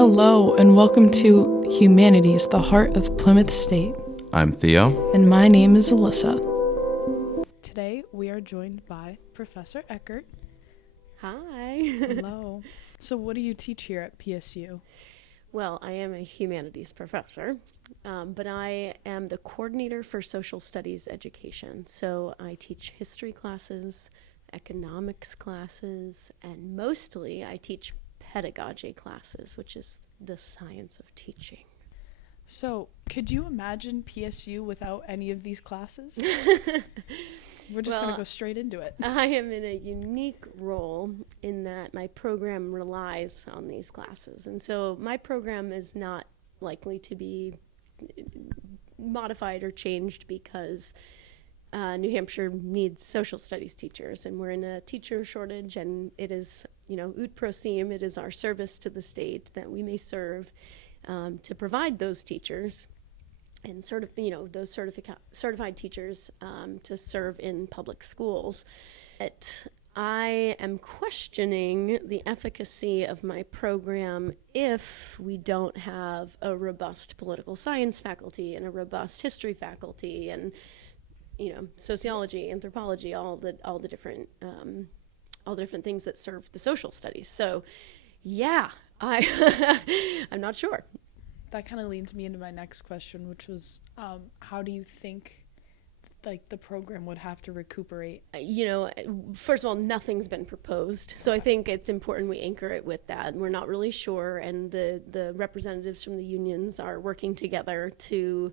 Hello, and welcome to Humanities, the heart of Plymouth State. I'm Theo. And my name is Alyssa. Today, we are joined by Professor Eckert. Hi. Hello. So what do you teach here at PSU? Well, I am a humanities professor, but I am the coordinator for social studies education. So I teach history classes, economics classes, and mostly I teach pedagogy classes, which is the science of teaching. So, could you imagine PSU without any of these classes? We're just going to go straight into it. I am in a unique role in that my program relies on these classes. And so my program is not likely to be modified or changed because New Hampshire needs social studies teachers, and we're in a teacher shortage, and it is, ut prosim, it is our service to the state that we may serve to provide those teachers and those certified teachers to serve in public schools. But I am questioning the efficacy of my program if we don't have a robust political science faculty and a robust history faculty and sociology, anthropology, all the different things that serve the social studies. So, yeah, I'm not sure. That kind of leads me into my next question, which was, how do you think, the program would have to recuperate? First of all, nothing's been proposed. So I think it's important we anchor it with that. We're not really sure, and the representatives from the unions are working together to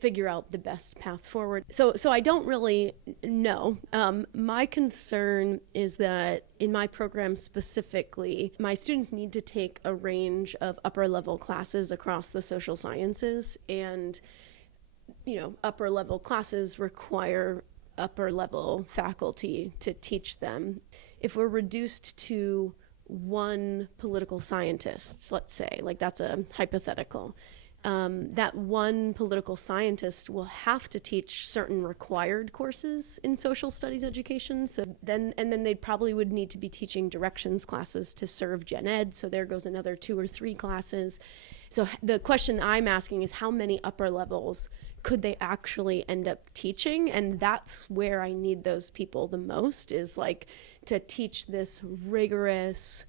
figure out the best path forward. So I don't really know. My concern is that in my program specifically, my students need to take a range of upper level classes across the social sciences, and upper level classes require upper level faculty to teach them. If we're reduced to one political scientist, let's say, that's a hypothetical, that one political scientist will have to teach certain required courses in social studies education. So then they probably would need to be teaching directions classes to serve gen ed. So there goes another 2 or 3 classes. So the question I'm asking is how many upper levels could they actually end up teaching? And that's where I need those people the most, is to teach this rigorous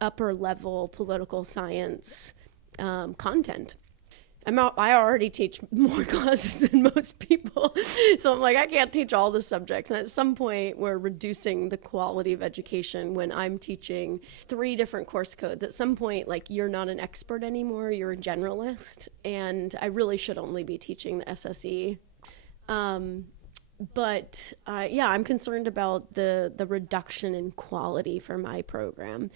upper level political science content. I already teach more classes than most people, so I'm I can't teach all the subjects. And at some point, we're reducing the quality of education when I'm teaching 3 different course codes. At some point, you're not an expert anymore, you're a generalist, and I really should only be teaching the SSE. But I'm concerned about the reduction in quality for my program.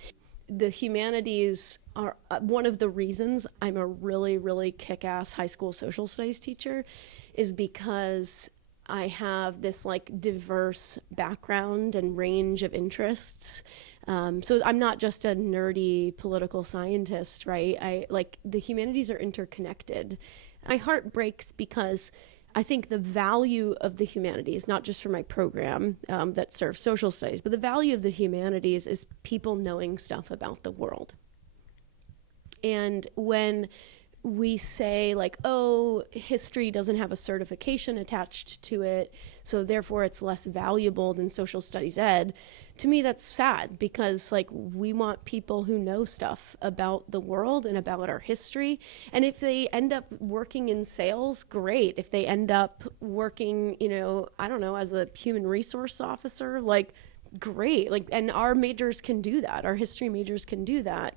The humanities are one of the reasons I'm a really, really kick-ass high school social studies teacher, is because I have this diverse background and range of interests. So I'm not just a nerdy political scientist, right? The humanities are interconnected. My heart breaks because I think the value of the humanities, not just for my program that serves social studies, but the value of the humanities is people knowing stuff about the world. And when we say history doesn't have a certification attached to it, so therefore it's less valuable than social studies ed, to me that's sad, because we want people who know stuff about the world and about our history. And if they end up working in sales, great. If they end up working, as a human resource officer, great. And our majors can do that. Our history majors can do that.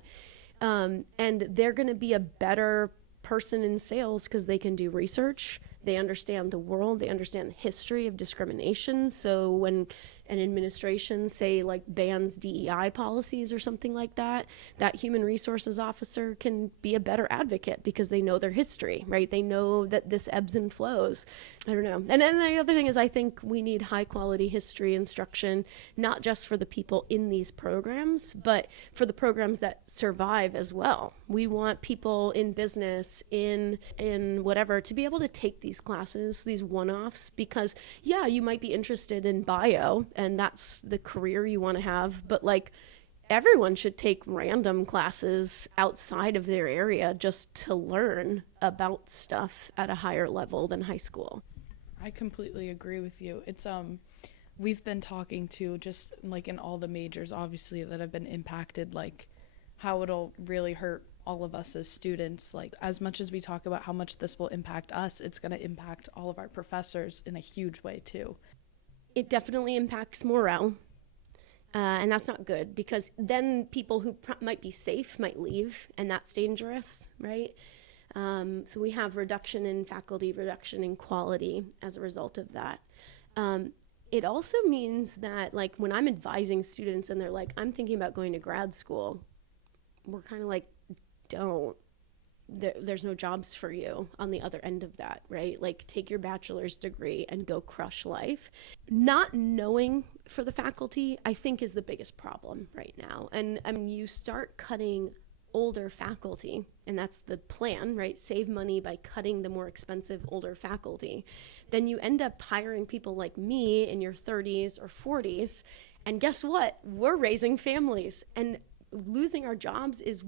And they're going to be a better person in sales because they can do research. They understand the world. They understand the history of discrimination. So when an administration, say, bans DEI policies or something like that, that human resources officer can be a better advocate because they know their history, right? They know that this ebbs and flows. I don't know. And then the other thing is, I think we need high quality history instruction, not just for the people in these programs, but for the programs that survive as well. We want people in business, in whatever, to be able to take these classes, these one-offs, because you might be interested in bio and that's the career you want to have, but everyone should take random classes outside of their area just to learn about stuff at a higher level than high school. I completely agree with you. It's we've been talking to just like in all the majors obviously that have been impacted, like how it'll really hurt all of us as students. Like as much as we talk about how much this will impact us, it's going to impact all of our professors in a huge way too. It definitely impacts morale. And that's not good, because then people who might be safe might leave, and that's dangerous, right? So we have reduction in faculty, reduction in quality as a result of that. It also means that, like, when I'm advising students and they're like, I'm thinking about going to grad school, we're kind of like, don't. There's no jobs for you on the other end of that, right? Like, take your bachelor's degree and go crush life. Not knowing for the faculty, I think, is the biggest problem right now. And I mean, you start cutting older faculty, and that's the plan, right? Save money by cutting the more expensive older faculty. Then you end up hiring people like me in your 30s or 40s. And guess what? We're raising families, and losing our jobs is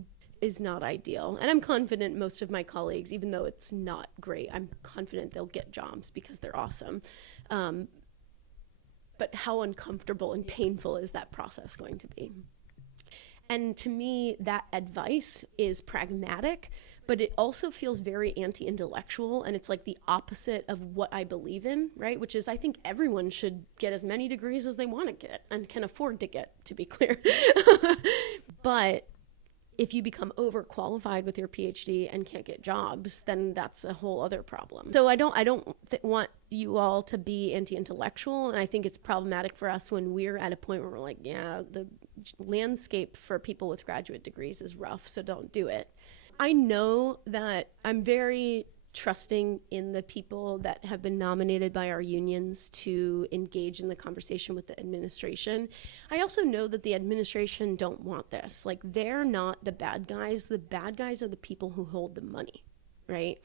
not ideal. And I'm confident most of my colleagues, even though it's not great, I'm confident they'll get jobs because they're awesome. But how uncomfortable and painful is that process going to be? And to me, that advice is pragmatic, but it also feels very anti-intellectual, and it's like the opposite of what I believe in, right? Which is, I think everyone should get as many degrees as they want to get and can afford to get, to be clear. But if you become overqualified with your PhD and can't get jobs, then that's a whole other problem. So I don't want you all to be anti-intellectual, and I think it's problematic for us when we're at a point where we're like, yeah, the landscape for people with graduate degrees is rough, so don't do it. I know that I'm very trusting in the people that have been nominated by our unions to engage in the conversation with the administration. I also know that the administration don't want this. Like, they're not the bad guys. The bad guys are the people who hold the money, right?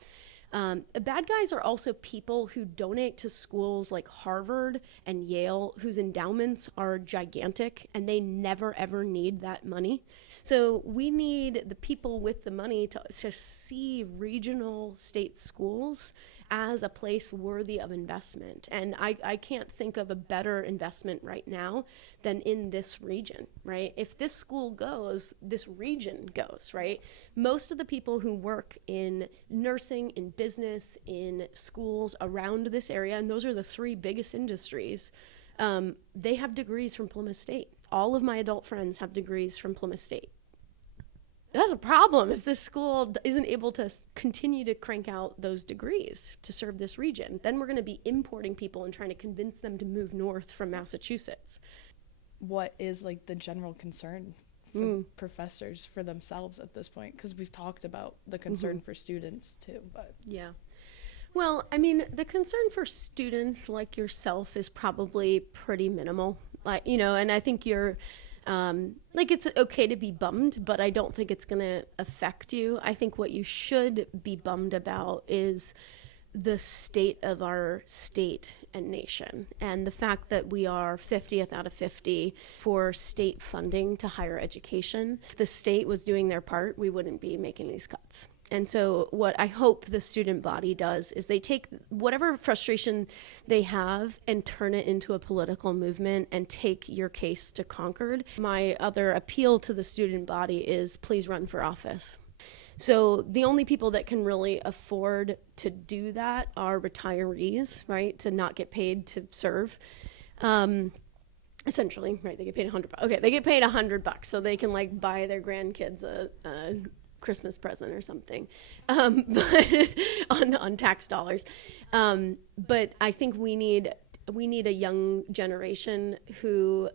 The bad guys are also people who donate to schools like Harvard and Yale, whose endowments are gigantic, and they never, ever need that money. So we need the people with the money to see regional state schools as a place worthy of investment. And I can't think of a better investment right now than in this region, right? If this school goes, this region goes, right? Most of the people who work in nursing, in business, in schools around this area, and those are the three biggest industries, they have degrees from Plymouth State. All of my adult friends have degrees from Plymouth State. That's a problem if this school isn't able to continue to crank out those degrees to serve this region. Then we're going to be importing people and trying to convince them to move north from Massachusetts. What is like the general concern for professors for themselves at this point? Because we've talked about the concern for students too, but yeah. Well, I mean, the concern for students like yourself is probably pretty minimal. Like, you know, and I think you're like, it's okay to be bummed, but I don't think it's going to affect you. I think what you should be bummed about is the state of our state and nation, and the fact that we are 50th out of 50 for state funding to higher education. If the state was doing their part, we wouldn't be making these cuts. And so what I hope the student body does is they take whatever frustration they have and turn it into a political movement and take your case to Concord. My other appeal to the student body is please run for office. So the only people that can really afford to do that are retirees, right? To not get paid to serve. Essentially, right? They get paid $100. Okay, they get paid $100, so they can like buy their grandkids a Christmas present or something, but on tax dollars. But I think we need a young generation who,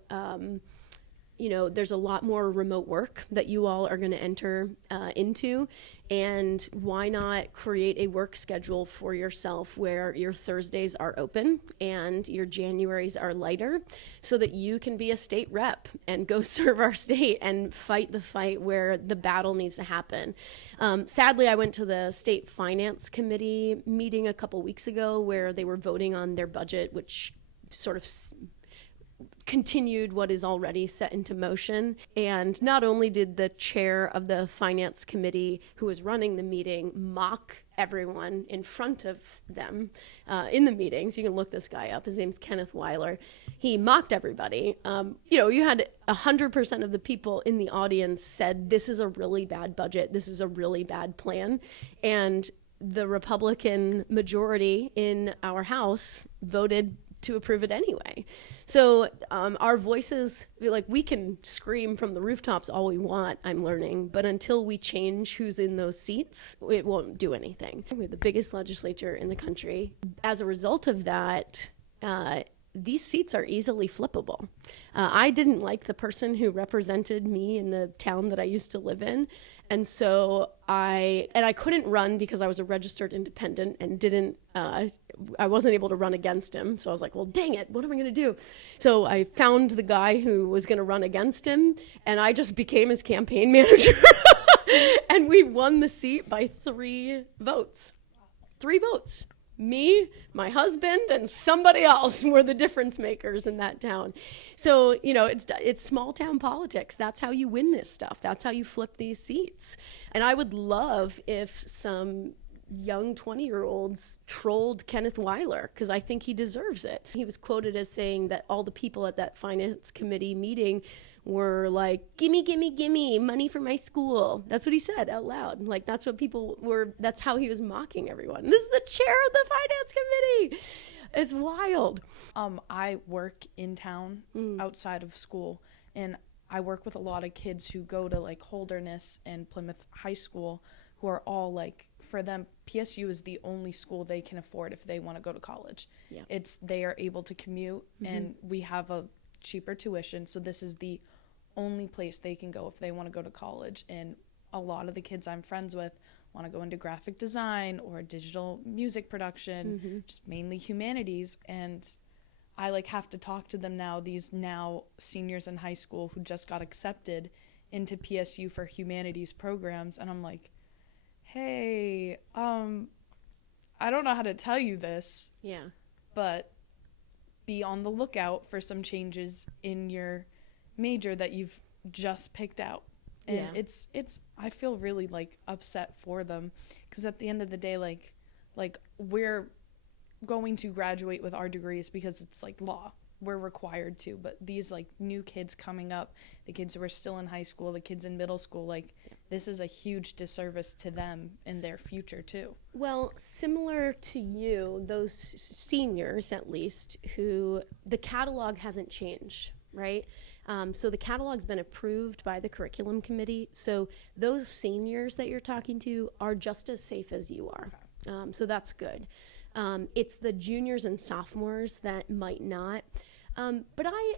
you know, there's a lot more remote work that you all are going to enter into, and why not create a work schedule for yourself where your Thursdays are open and your Januaries are lighter, so that you can be a state rep and go serve our state and fight the fight where the battle needs to happen. Sadly, I went to the state finance committee meeting a couple weeks ago where they were voting on their budget, which sort of continued what is already set into motion. And not only did the chair of the finance committee, who was running the meeting, mock everyone in front of them in the meeting. So you can look this guy up. His name's Kenneth Weiler. He mocked everybody. You had 100% of the people in the audience said, this is a really bad budget. This is a really bad plan. And the Republican majority in our House voted to approve it anyway. So our voices, like, we can scream from the rooftops all we want, I'm learning, but until we change who's in those seats, it won't do anything. We have the biggest legislature in the country. As a result of that, these seats are easily flippable. I didn't like the person who represented me in the town that I used to live in. And so I couldn't run because I was a registered independent and I wasn't able to run against him. So I was like, well, dang it, what am I going to do? So I found the guy who was going to run against him, and I just became his campaign manager. And we won the seat by 3 votes. 3 votes. Me, my husband, and somebody else were the difference makers in that town. So, it's small town politics. That's how you win this stuff. That's how you flip these seats. And I would love if some young 20-year-olds trolled Kenneth Weiler, because I think he deserves it. He was quoted as saying that all the people at that finance committee meeting were like, gimme, money for my school. That's what he said out loud. Like, that's what people were, that's how he was mocking everyone. This is the chair of the finance committee. It's wild. I work in town outside of school, and I work with a lot of kids who go to like Holderness and Plymouth High School, who are all like, for them, PSU is the only school they can afford if they want to go to college. Yeah. They are able to commute, and we have a cheaper tuition, so this is the only place they can go if they want to go to college. And a lot of the kids I'm friends with want to go into graphic design or digital music production, just mainly humanities. And I like have to talk to them now, these now seniors in high school who just got accepted into PSU for humanities programs. And I'm like, hey, I don't know how to tell you this. Yeah. But be on the lookout for some changes in your major that you've just picked out. And it's I feel really like upset for them, because at the end of the day, like we're going to graduate with our degrees because it's like law, we're required to, but these like new kids coming up, the kids who are still in high school, the kids in middle school, like this is a huge disservice to them in their future too. Well, similar to you, those seniors at least, who the catalog hasn't changed, right? So the catalog's been approved by the curriculum committee. So those seniors that you're talking to are just as safe as you are. Okay. So that's good. It's the juniors and sophomores that might not. But I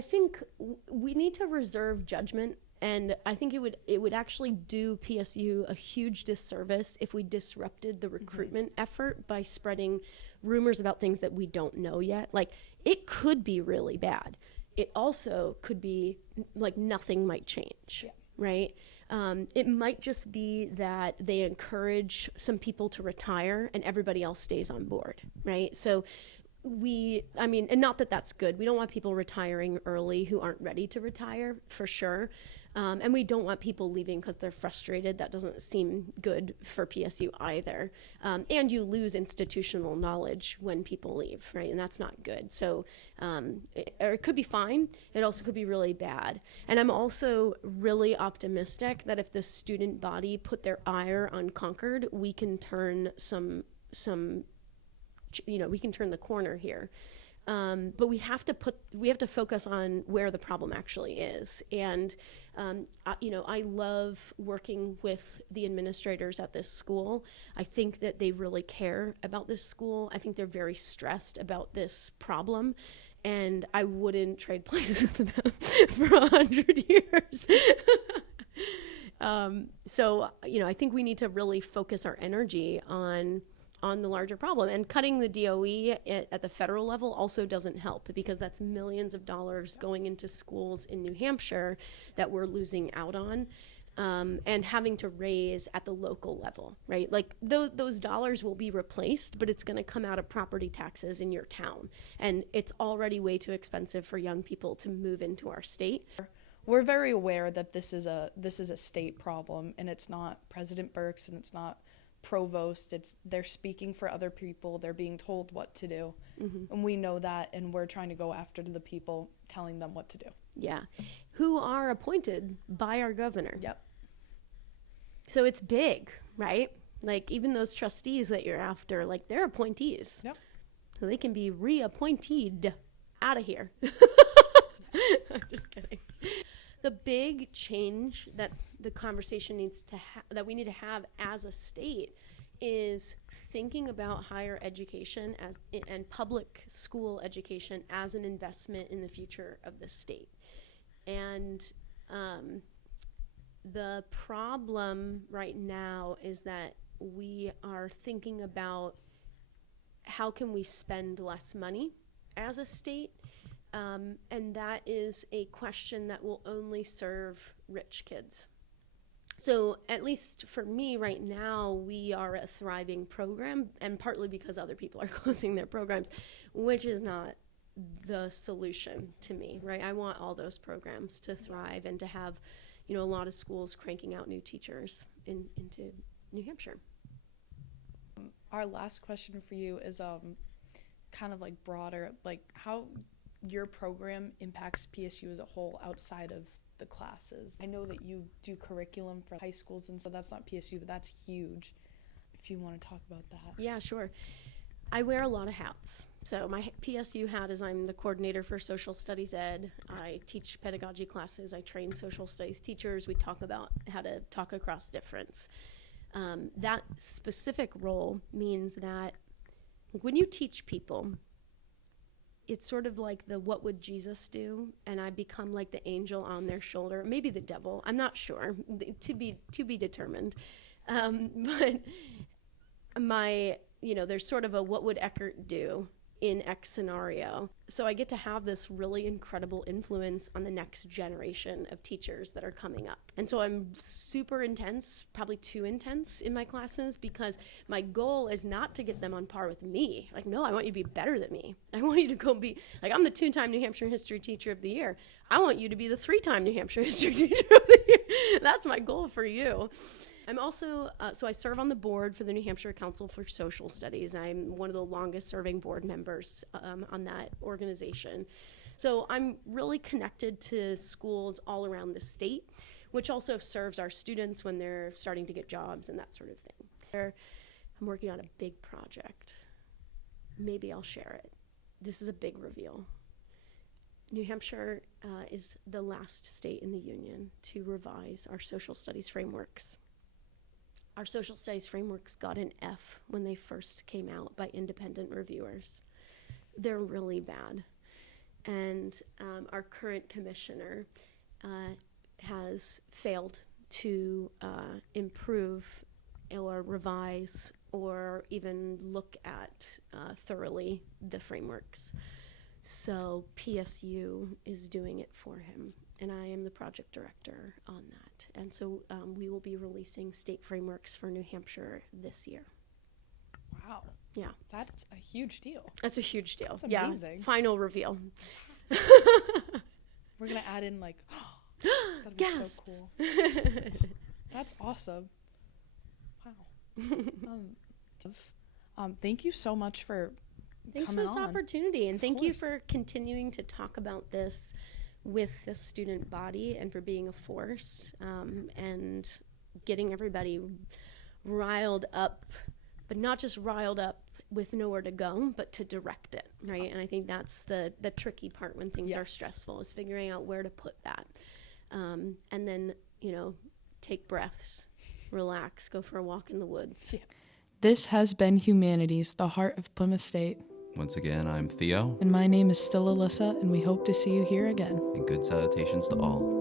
think we need to reserve judgment. And I think it would actually do PSU a huge disservice if we disrupted the recruitment effort by spreading rumors about things that we don't know yet. Like, it could be really bad. It also could be like nothing might change, right? It might just be that they encourage some people to retire and everybody else stays on board, right? So and not that that's good. We don't want people retiring early who aren't ready to retire, for sure. And we don't want people leaving because they're frustrated. That doesn't seem good for PSU either. And you lose institutional knowledge when people leave, right? And that's not good. So it could be fine. It also could be really bad. And I'm also really optimistic that if the student body put their ire on Concord, we can turn we can turn the corner here. But we have to focus on where the problem actually is. And, I love working with the administrators at this school. I think that they really care about this school. I think they're very stressed about this problem. And I wouldn't trade places with them for 100 years. I think we need to really focus our energy on the larger problem. And cutting the DOE at the federal level also doesn't help, because that's millions of dollars going into schools in New Hampshire that we're losing out on. and having to raise at the local level, right? Like those dollars will be replaced, but it's going to come out of property taxes in your town. And it's already way too expensive for young people to move into our state. We're very aware that this is a state problem, and it's not President Burke's and it's not provost. They're speaking for other people. They're being told what to do. Mm-hmm. And we know that, and we're trying to go after the people telling them what to do. Yeah. Who are appointed by our governor. Yep. So it's big, right? Like even those trustees that you're after, like they're appointees. Yep. So they can be reappointed out of here. I'm just kidding. The big change that the conversation needs to that we need to have as a state is thinking about higher education and public school education as an investment in the future of the state. And the problem right now is that we are thinking about how can we spend less money as a state, and that is a question that will only serve rich kids. So at least for me right now, we are a thriving program, and partly because other people are closing their programs, which is not the solution to me, right? I want all those programs to thrive and to have, a lot of schools cranking out new teachers into New Hampshire. Our last question for you is kind of like broader, like how your program impacts PSU as a whole outside of the classes. I know that you do curriculum for high schools, and so that's not PSU, but that's huge. If you want to talk about that. Yeah, sure. I wear a lot of hats. So my PSU hat is I'm the coordinator for social studies ed. I teach pedagogy classes. I train social studies teachers. We talk about how to talk across difference. That specific role means that when you teach people, it's sort of like the what would Jesus do, and I become like the angel on their shoulder, maybe the devil, I'm not sure, to be determined. But there's sort of a what would Eckert do in X scenario. So I get to have this really incredible influence on the next generation of teachers that are coming up. And so I'm super intense, probably too intense in my classes, because my goal is not to get them on par with me. Like, no, I want you to be better than me. I want you to go be, like, I'm the 2-time New Hampshire History Teacher of the Year. I want you to be the 3-time New Hampshire History Teacher of the Year. That's my goal for you. I'm also, so I serve on the board for the New Hampshire Council for Social Studies. I'm one of the longest serving board members on that organization. So I'm really connected to schools all around the state, which also serves our students when they're starting to get jobs and that sort of thing. I'm working on a big project. Maybe I'll share it. This is a big reveal. New Hampshire is the last state in the union to revise our social studies frameworks. Our social studies frameworks got an F when they first came out by independent reviewers. They're really bad. And our current commissioner has failed to improve or revise or even look at thoroughly the frameworks. So PSU is doing it for him, and I am the project director on that. And so we will be releasing state frameworks for New Hampshire this year. Wow. Yeah. That's a huge deal. That's a huge deal. That's amazing. Yeah. Final reveal. We're going to add in like, that'd be so cool. That's awesome. Wow. Thank you so much for Thanks for this opportunity, and thank you for continuing to talk about this with the student body and for being a force and getting everybody riled up, but not just riled up with nowhere to go, but to direct it, right? And I think that's the tricky part when things are stressful, is figuring out where to put that. And then, take breaths, relax, go for a walk in the woods. Yeah. This has been Humanities, the heart of Plymouth State. Once again, I'm Theo. And my name is still Alyssa, and we hope to see you here again. And good salutations to all.